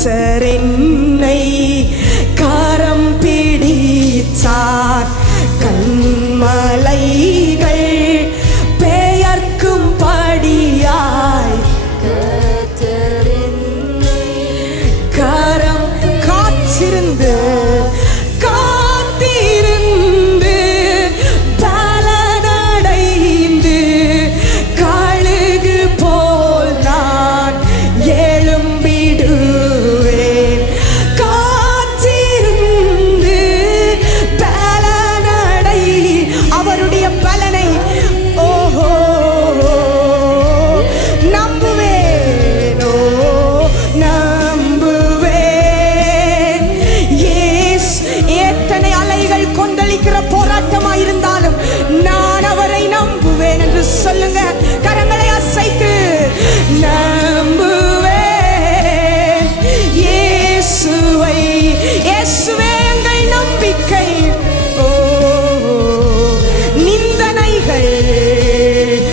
கர்த்தர் என்னை கரம் பிடித்தார். கண்மலைகள் பெயர்க்கும் படியாய் கர்த்தர் என்னை கரம் காத்திருந்து போராட்டமாயிருந்தாலும் நான் அவரை நம்புவேன் என்று சொல்லுங்க. கரங்களை அசைத்து நம்புவேன் இயேசுவை. இயேசுவே எங்கள் நம்பிக்கை.